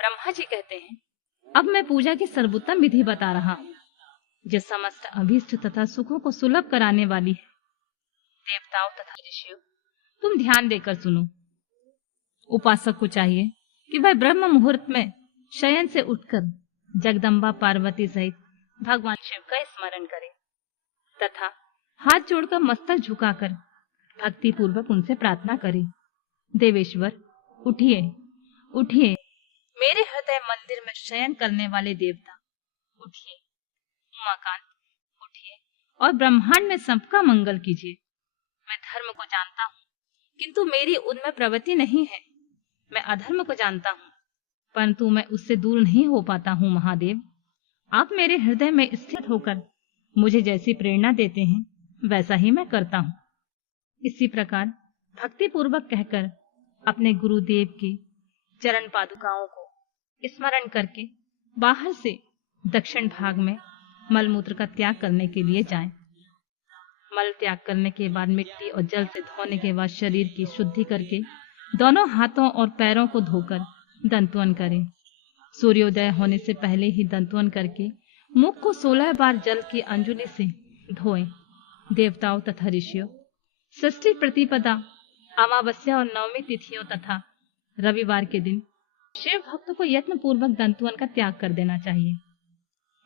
ब्रह्मा जी कहते हैं, अब मैं पूजा की सर्वोत्तम विधि बता रहा हूँ, जो समस्त अभीष्ट तथा सुखों को सुलभ कराने वाली है। देवताओं तथा ऋषियों, तुम ध्यान देकर सुनो। उपासक को चाहिए कि वह ब्रह्म मुहूर्त में शयन से उठकर जगदम्बा पार्वती सहित भगवान शिव का स्मरण करे तथा हाथ जोड़कर मस्तक झुकाकर भक्ति पूर्वक उनसे प्रार्थना करे, देवेश्वर उठिए, उठिए, मेरे हृदय मंदिर में शयन करने वाले देवता उठिए, उमाकांत उठिए और ब्रह्मांड में सबका मंगल कीजिए। मैं धर्म को जानता हूँ, किंतु मेरी उनमें प्रवृत्ति नहीं है। मैं अधर्म को जानता हूँ, परंतु मैं उससे दूर नहीं हो पाता हूँ। महादेव, आप मेरे हृदय में स्थित होकर मुझे जैसी प्रेरणा देते हैं, वैसा ही मैं करता हूँ। इसी प्रकार भक्ति पूर्वक कहकर अपने गुरुदेव के चरण पादुकाओं को स्मरण करके बाहर से दक्षिण भाग में मलमूत्र का त्याग करने के लिए जाएं। मल त्याग करने के बाद मिट्टी और जल से धोने के बाद शरीर की शुद्धि करके दोनों हाथों और पैरों को धोकर दंतवन करें। सूर्योदय होने से पहले ही दंतवन करके मुख को 16 बार जल की अंजुलि से धोएं। देवताओं तथा ऋषियों, षष्ठी प्रतिपदा, अमावस्या और नवमी तिथियों तथा रविवार के दिन शिव भक्त को यत्न पूर्वक दंतवन का त्याग कर देना चाहिए।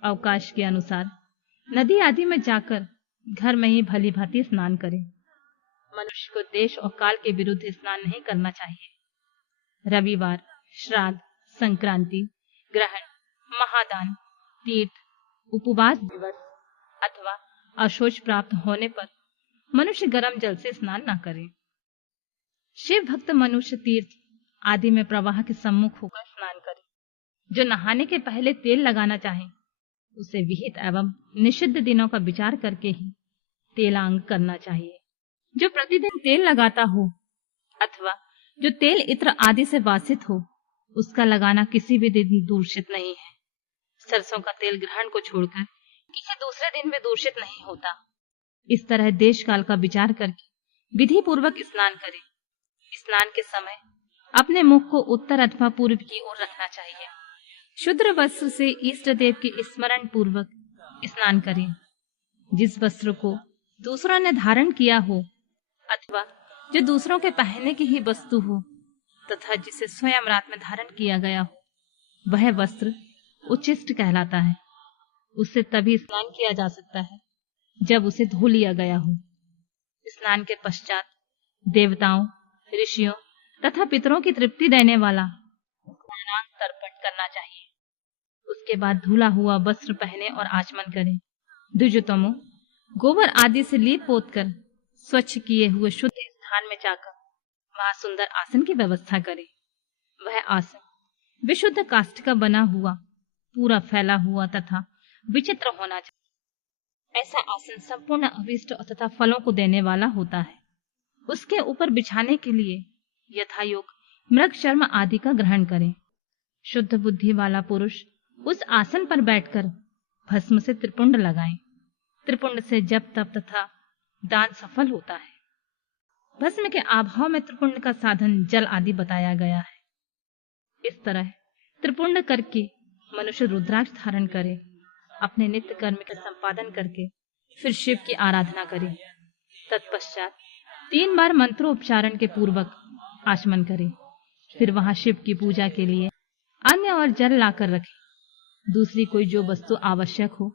अवकाश के अनुसार नदी आदि में जाकर घर में ही भली भांति स्नान करें। मनुष्य को देश और काल के विरुद्ध स्नान नहीं करना चाहिए। रविवार, श्राद्ध, संक्रांति, ग्रहण, महादान, तीर्थ, उपवास दिवस अथवा अशौच प्राप्त होने पर मनुष्य गर्म जल से स्नान न करे। शिव भक्त मनुष्य तीर्थ आदि में प्रवाह के सम्मुख होकर स्नान करे। जो नहाने के पहले तेल लगाना चाहे, उसे विहित एवं निषिद्ध दिनों का विचार करके ही तेलांग करना चाहिए। जो प्रतिदिन तेल लगाता हो अथवा जो तेल इत्र आदि से वासित हो, उसका लगाना किसी भी दिन दूषित नहीं है। सरसों का तेल ग्रहण को छोड़कर किसी दूसरे दिन में दूषित नहीं होता। इस तरह देश काल का विचार करके विधि पूर्वक स्नान करें। स्नान के समय अपने मुख को उत्तर अथवा पूर्व की ओर रखना चाहिए। शुद्र वस्त्र से इष्ट देव के स्मरण पूर्वक स्नान करें। जिस वस्त्र को दूसरों ने धारण किया हो अथवा जो दूसरों के पहनने की ही वस्तु हो तथा जिसे स्वयं रात में धारण किया गया हो, वह वस्त्र उच्छिष्ट कहलाता है। उससे तभी स्नान किया जा सकता है जब उसे धो लिया गया हो। स्नान के पश्चात देवताओं, ऋषियों तथा पितरों की तृप्ति देने वाला स्नानांग तर्पण करना चाहिए। उसके बाद धुला हुआ वस्त्र पहने और आचमन करें। द्विजोतमो, गोबर आदि से लीप पोत कर स्वच्छ किए हुए शुद्ध स्थान में जाकर वहां सुंदर आसन की व्यवस्था करें। वह आसन विशुद्ध काष्ठ का बना हुआ, पूरा फैला हुआ तथा विचित्र होना चाहिए। ऐसा आसन संपूर्ण अभीष्ट तथा फलों को देने वाला होता है। उसके ऊपर बिछाने के लिए यथायोग मृग शर्म आदि का ग्रहण करें। शुद्ध बुद्धि वाला पुरुष उस आसन पर बैठकर भस्म से त्रिपुंड लगाएं। त्रिपुंड से जप तप तथा दान सफल होता है। भस्म के अभाव में त्रिपुंड का साधन जल आदि बताया गया है। इस तरह त्रिपुंड करके मनुष्य रुद्राक्ष धारण करे, अपने नित्य कर्म का संपादन करके फिर शिव की आराधना करे। तत्पश्चात 3 बार मंत्रोच्चारण के पूर्वक आचमन करे। फिर वहां शिव की पूजा के लिए अन्न और जल लाकर रखे। दूसरी कोई जो वस्तु आवश्यक हो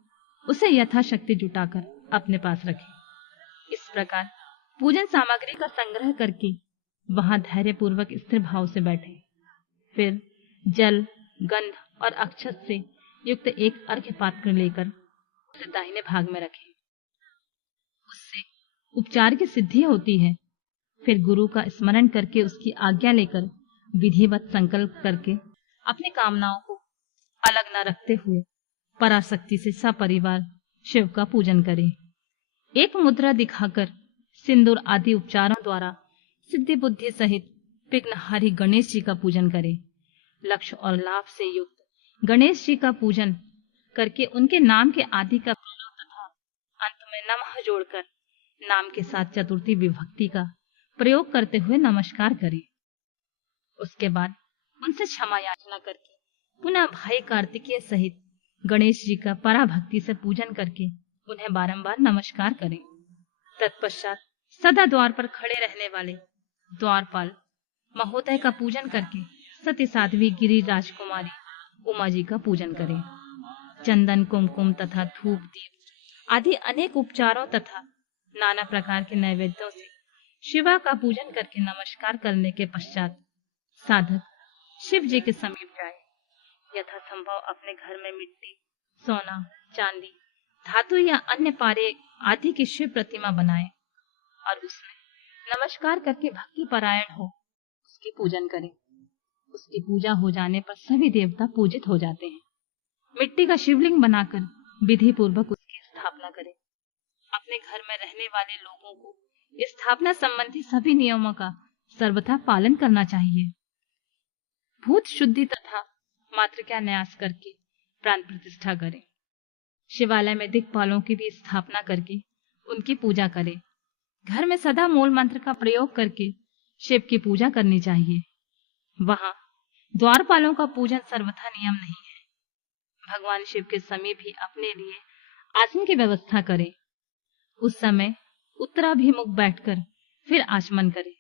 उसे यथाशक्ति जुटाकर अपने पास रखे। इस प्रकार पूजन सामग्री का संग्रह करके वहां धैर्य पूर्वक स्थिर भाव से बैठे। फिर जल, गंध और अक्षत से युक्त एक अर्घ्य पात्र लेकर उसे दाहिने भाग में रखें। उससे उपचार की सिद्धि होती है। फिर गुरु का स्मरण करके उसकी आज्ञा लेकर विधिवत संकल्प करके अपनी कामनाओं को अलग न रखते हुए पराशक्ति से सपरिवार शिव का पूजन करें। एक मुद्रा दिखाकर सिंदूर आदि उपचारों द्वारा सिद्धि बुद्धि सहित विघ्नहारी गणेश जी का पूजन करें। लक्ष्य और लाभ से युक्त गणेश जी का पूजन करके उनके नाम के आदि का प्रयोग तथा अंत में नमः जोड़कर नाम के साथ चतुर्थी विभक्ति का प्रयोग करते हुए नमस्कार करें। उसके बाद उनसे क्षमा याचना करके पुनः भाई कार्तिकेय सहित गणेश जी का पराभक्ति से पूजन करके उन्हें बारंबार नमस्कार करें। तत्पश्चात सदा द्वार पर खड़े रहने वाले द्वारपाल महोदय का पूजन करके सती साध्वी गिरि राजकुमारी उमा जी का पूजन करें। चंदन, कुमकुम तथा धूप, दीप आदि अनेक उपचारों तथा नाना प्रकार के नैवेद्यों से शिवा का पूजन करके नमस्कार करने के पश्चात साधक शिव जी के समीप जाए। यथासंभव अपने घर में मिट्टी, सोना, चांदी, धातु या अन्य पारे आदि की शिव प्रतिमा बनाए और उसमें नमस्कार करके भक्ति परायण हो उसकी पूजन करें। उसकी पूजा हो जाने पर सभी देवता पूजित हो जाते हैं। मिट्टी का शिवलिंग बनाकर विधि पूर्वक उसकी स्थापना करें। अपने घर में रहने वाले लोगों को स्थापना संबंधी सभी नियमों का सर्वथा पालन करना चाहिए। भूत शुद्धि तथा मातृका न्यास करके प्राण प्रतिष्ठा करें। शिवालय में दिक्पालों की भी स्थापना करके उनकी पूजा करें। घर में सदा मूल मंत्र का प्रयोग करके शिव की पूजा करनी चाहिए। वहां द्वारपालों का पूजन सर्वथा नियम नहीं है। भगवान शिव के समीप ही अपने लिए आसन की व्यवस्था करें। उस समय उत्तराभिमुख बैठकर फिर आचमन करें।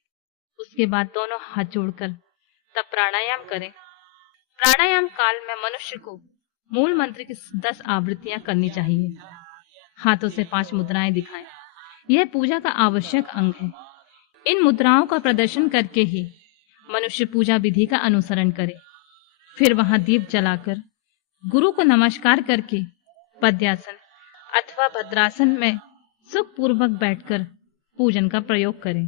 उसके बाद दोनों हाथ जोड़कर तब प्राणायाम करें। प्राणायाम काल में मनुष्य को मूल मंत्र की 10 आवृत्तियां करनी चाहिए। हाथों से 5 मुद्राएं दिखाएं। यह पूजा का आवश्यक अंग है। इन मुद्राओं का प्रदर्शन करके ही मनुष्य पूजा विधि का अनुसरण करे। फिर वहां दीप जलाकर गुरु को नमस्कार करके पद्यासन अथवा भद्रासन में सुख पूर्वक बैठकर पूजन का प्रयोग करें।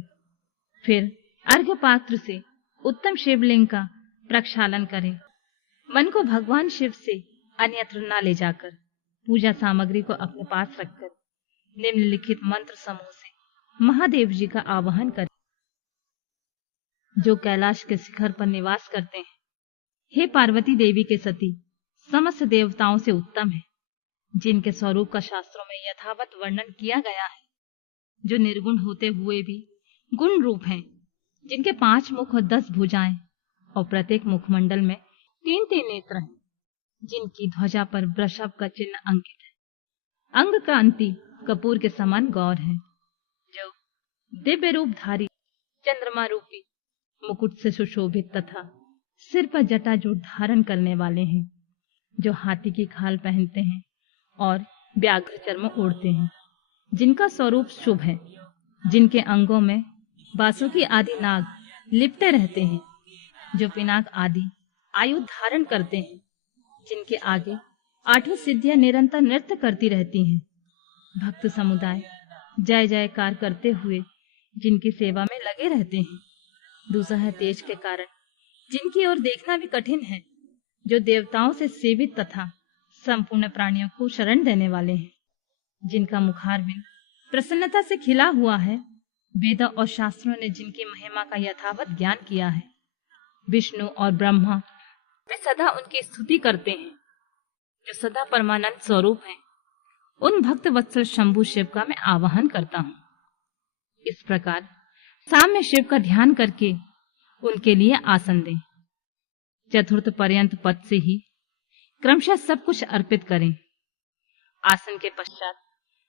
फिर अर्घ्य पात्र से उत्तम शिवलिंग का प्रक्षालन करें। मन को भगवान शिव से अन्यत्र न ले जाकर पूजा सामग्री को अपने पास रखकर निम्नलिखित मंत्र समूह से महादेव जी का आवाहन करें, जो कैलाश के शिखर पर निवास करते हैं। हे पार्वती देवी के सती, समस्त देवताओं से उत्तम है, जिनके स्वरूप का शास्त्रों में यथावत वर्णन किया गया है, जो निर्गुण होते हुए भी गुण रूप हैं, जिनके 5 मुख और 10 भुजाएं और प्रत्येक मुखमंडल में 3-3 नेत्र हैं, जिनकी ध्वजा पर वृषभ का चिन्ह अंकित है। अंग का अंति कपूर के समान गौर है, जो दिव्य रूपधारी चंद्रमा रूपी मुकुट से सुशोभित तथा सिर पर जटाजूट धारण करने वाले हैं, जो हाथी की खाल पहनते हैं और व्याघ्र चर्म ओढ़ते हैं, जिनका स्वरूप शुभ है, जिनके अंगों में बासुकी आदि नाग लिपटे रहते हैं, जो पिनाक आदि आयुध धारण करते हैं, जिनके आगे 8 सिद्धियां निरंतर नृत्य करती रहती हैं। भक्त समुदाय जय जयकार करते हुए जिनकी सेवा में लगे रहते हैं। दूसरा है तेज के कारण, जिनकी ओर देखना भी कठिन है, जो देवताओं से सेवित तथा संपूर्ण प्राणियों को शरण देने वाले हैं, जिनका मुखारविंद प्रसन्नता से खिला हुआ है। वेदों और शास्त्रों ने जिनकी महिमा का यथावत ज्ञान किया है। विष्णु और ब्रह्मा वे सदा उनकी स्तुति करते हैं, जो सदा परमानंद स्वरूप हैं। उन भक्त वत्सल शंभु शिव का मैं आवाहन करता हूँ। इस प्रकार साम्य शिव का ध्यान करके उनके लिए आसन दें। चतुर्थ पर्यंत पद से ही क्रमशः सब कुछ अर्पित करें। आसन के पश्चात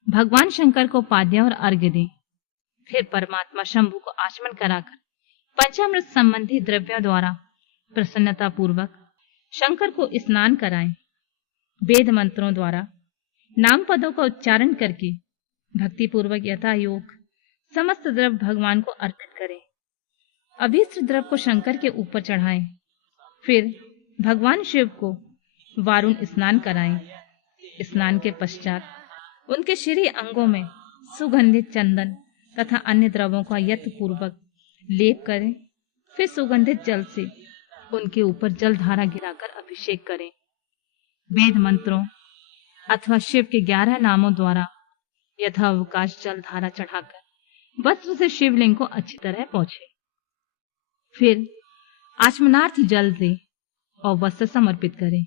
भगवान शंकर को पाद्य और अर्घ्य दें। फिर परमात्मा शंभु को आचमन कराकर पंचामृत संबंधी द्रव्यों द्वारा प्रसन्नता पूर्वक शंकर को स्नान कराएं। वेद मंत्रों द्वारा नाम पदों का उच्चारण करके भक्ति पूर्वक यथा योग समस्त द्रव्य भगवान को अर्पित करें। अभीष्ट द्रव्य को शंकर के ऊपर चढ़ाएं। फिर भगवान शिव को वारुण स्नान कराएं। स्नान के पश्चात उनके श्री अंगों में सुगंधित चंदन तथा अन्य द्रव्यों का यत्न पूर्वक लेप करें। फिर सुगंधित जल से उनके ऊपर जल धारा गिराकर अभिषेक करें। वेद मंत्रों अथवा शिव के 11 नामों द्वारा यथावकाश जल धारा चढ़ाकर वस्त्र से शिवलिंग को अच्छी तरह पोंछे। फिर आचमनार्थ जल दे और वस्त्र समर्पित करें।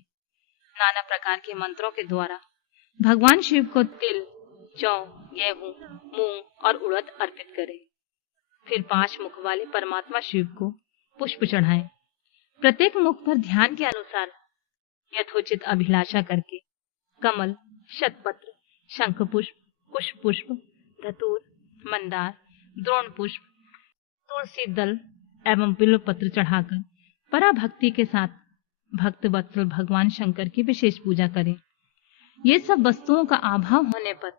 नाना प्रकार के मंत्रों के द्वारा भगवान शिव को तिल, जौ, गेहूं, मूंग और उड़द अर्पित करें। फिर 5 मुख वाले परमात्मा शिव को पुष्प चढ़ाएं। प्रत्येक मुख पर ध्यान के अनुसार यथोचित अभिलाषा करके कमल, शतपत्र, शंखपुष्प, कुशपुष्प, धतूर, मंदार, द्रोण पुष्प, तुलसी दल एवं बिल्व पत्र चढ़ाकर पराभक्ति के साथ भक्त वत्सल भगवान शंकर की विशेष पूजा करें। ये सब वस्तुओं का अभाव होने पर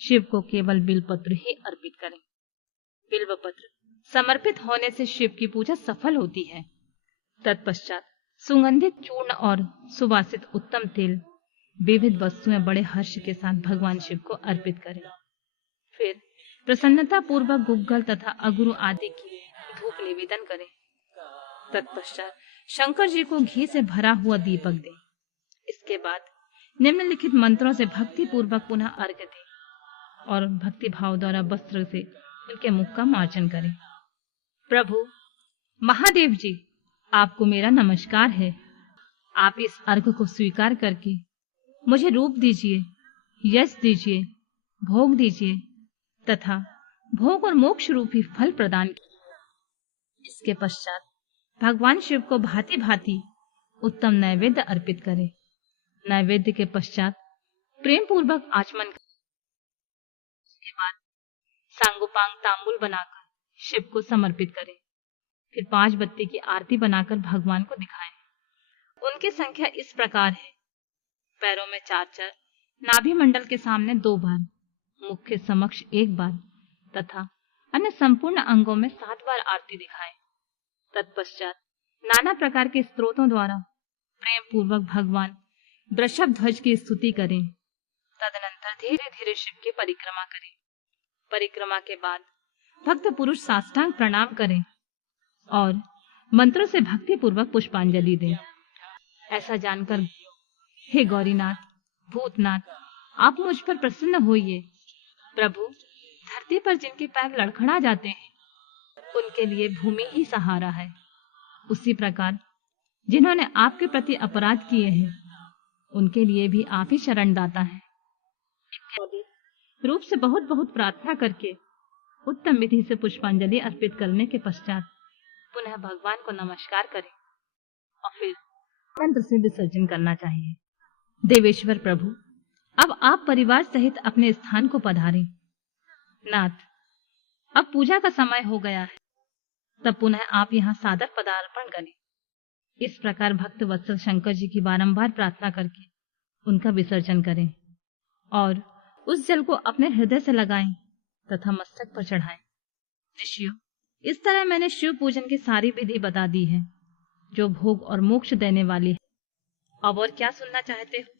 शिव को केवल बिल्व पत्र ही अर्पित करें। बिल्व पत्र समर्पित होने से शिव की पूजा सफल होती है। तत्पश्चात सुगंधित चूर्ण और सुवासित उत्तम तेल विविध वस्तुएं बड़े हर्ष के साथ भगवान शिव को अर्पित करें। फिर प्रसन्नता पूर्वक गुग्गल तथा अगरू आदि की धूप निवेदन करें। तत्पश्चात शंकर जी को घी से भरा हुआ दीपक दें। इसके बाद निम्नलिखित मंत्रों से भक्ति पूर्वक पुनः अर्घ्य दें और भक्ति भाव द्वारा वस्त्र से उनके मुख का मार्जन करें। प्रभु महादेव जी, आपको मेरा नमस्कार है। आप इस अर्घ्य को स्वीकार करके मुझे रूप दीजिए, यश दीजिए, भोग दीजिए तथा भोग और मोक्ष रूपी फल प्रदान कीजिए। इसके पश्चात भगवान शिव को भांति भांति उत्तम नैवेद्य अर्पित करें। नैवेद्य के पश्चात प्रेम पूर्वक आचमन करें। इसके बाद सांगोपांग तांबूल बनाकर शिव को समर्पित करें। फिर 5 बत्ती की आरती बनाकर भगवान को दिखाएं। उनकी संख्या इस प्रकार है: पैरों में 4-4, नाभि मंडल के सामने 2 बार, मुख के समक्ष 1 बार तथा अन्य संपूर्ण अंगों में 7 बार आरती दिखाएं। तत्पश्चात नाना प्रकार के स्तोत्रों द्वारा प्रेम पूर्वक भगवान वृषभ ध्वज की स्तुति करें। तदनंतर धीरे धीरे शिव की परिक्रमा करें। परिक्रमा के बाद भक्त पुरुष साष्टांग प्रणाम करें और मंत्रों से भक्ति पूर्वक पुष्पांजलि दें। ऐसा जानकर, हे गौरीनाथ, भूतनाथ, आप मुझ पर प्रसन्न होइए। प्रभु, धरती पर जिनके पैर लड़खड़ा जाते हैं उनके लिए भूमि ही सहारा है। उसी प्रकार जिन्होंने आपके प्रति अपराध किए हैं उनके लिए भी आप ही शरणदाता हैं। रूप से बहुत बहुत प्रार्थना करके उत्तम विधि से पुष्पांजलि अर्पित करने के पश्चात पुनः भगवान को नमस्कार करें और फिर मंत्र से विसर्जन करना चाहिए। देवेश्वर प्रभु, अब आप परिवार सहित अपने स्थान को पधारें। नाथ, अब पूजा का समय हो गया है, तब पुनः आप यहाँ सादर पदार्पण करें। इस प्रकार भक्त वत्सल शंकर जी की बारंबार प्रार्थना करके उनका विसर्जन करें और उस जल को अपने हृदय से लगाएं तथा मस्तक पर चढ़ाएं। ऋषियों, इस तरह मैंने शिव पूजन की सारी विधि बता दी है जो भोग और मोक्ष देने वाली है। अब और क्या सुनना चाहते हो?